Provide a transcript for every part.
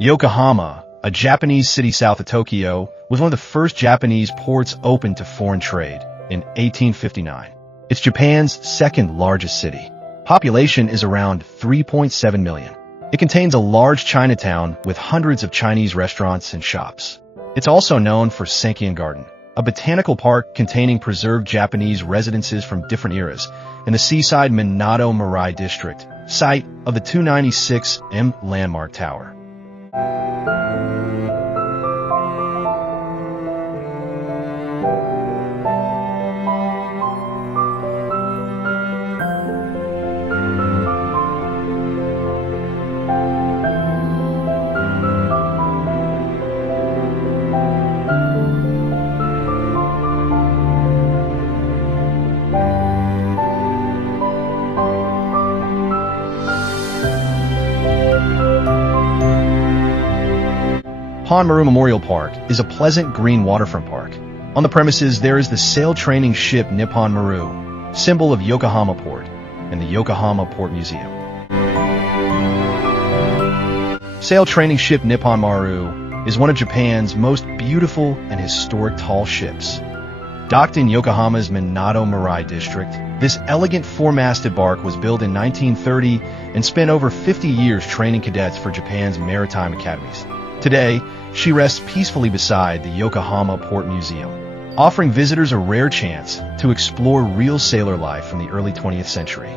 Yokohama, a Japanese city south of Tokyo, was one of the first Japanese ports open to foreign trade in 1859. It's Japan's second largest city. Population is around 3.7 million. It contains a large Chinatown with hundreds of Chinese restaurants and shops. It's also known for Sankei-en Garden, a botanical park containing preserved Japanese residences from different eras, and the seaside Minato Mirai district, site of the 296-m landmark tower. Honmaru Memorial Park is a pleasant green waterfront park. On the premises, there is the sail training ship Nippon Maru, symbol of Yokohama Port, and the Yokohama Port Museum. Sail training ship Nippon Maru is one of Japan's most beautiful and historic tall ships. Docked in Yokohama's Minato Mirai district, this elegant four-masted bark was built in 1930 and spent over 50 years training cadets for Japan's maritime academies. Today, she rests peacefully beside the Yokohama Port Museum, offering visitors a rare chance to explore real sailor life from the early 20th century.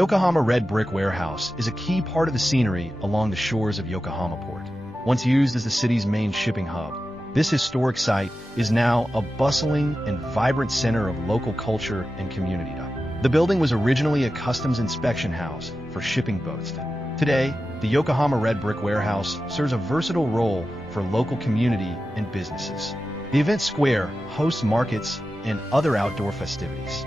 Yokohama Red Brick Warehouse is a key part of the scenery along the shores of Yokohama Port. Once used as the city's main shipping hub, this historic site is now a bustling and vibrant center of local culture and community. The building was originally a customs inspection house for shipping boats. Today, the Yokohama Red Brick Warehouse serves a versatile role for local community and businesses. The event square hosts markets and other outdoor festivities.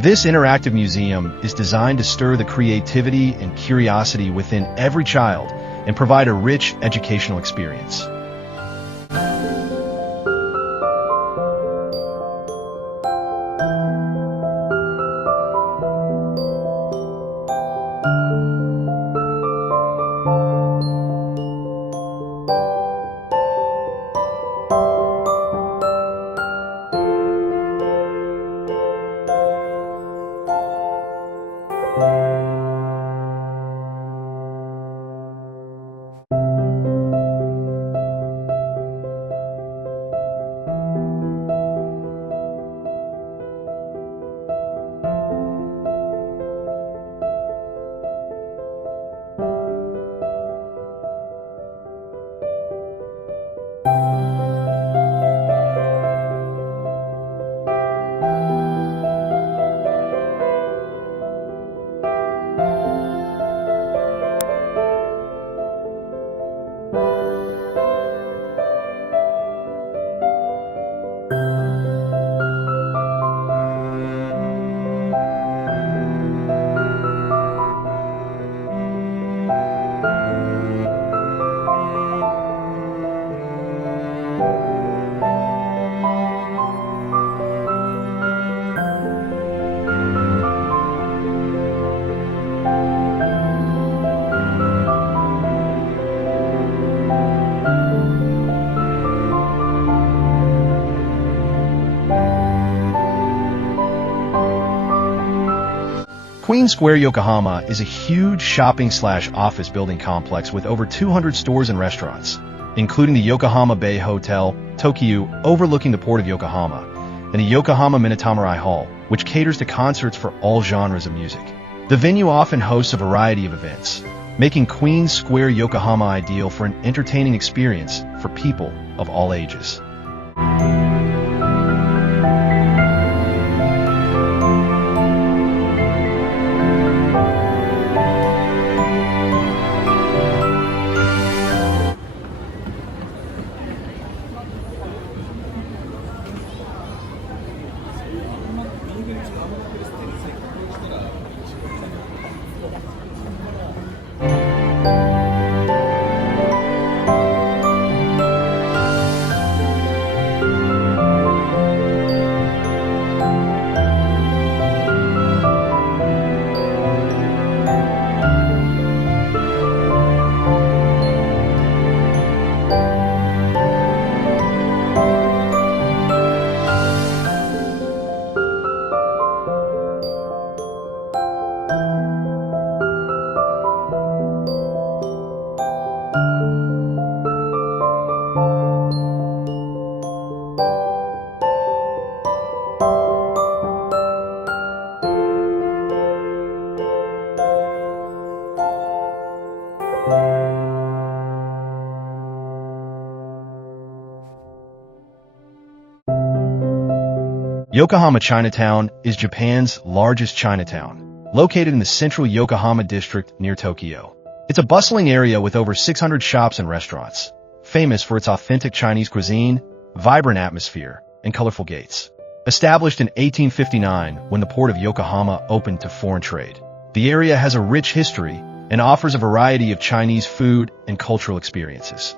This interactive museum is designed to stir the creativity and curiosity within every child and provide a rich educational experience. Queen Square, Yokohama is a huge shopping/office building complex with over 200 stores and restaurants, including the Yokohama Bay Hotel, Tokyo, overlooking the port of Yokohama, and the Yokohama Minato Mirai Hall, which caters to concerts for all genres of music. The venue often hosts a variety of events, making Queen Square, Yokohama ideal for an entertaining experience for people of all ages. Yokohama Chinatown is Japan's largest Chinatown, located in the central Yokohama district near Tokyo. It's a bustling area with over 600 shops and restaurants, famous for its authentic Chinese cuisine, vibrant atmosphere, and colorful gates. Established in 1859 when the port of Yokohama opened to foreign trade, the area has a rich history and offers a variety of Chinese food and cultural experiences.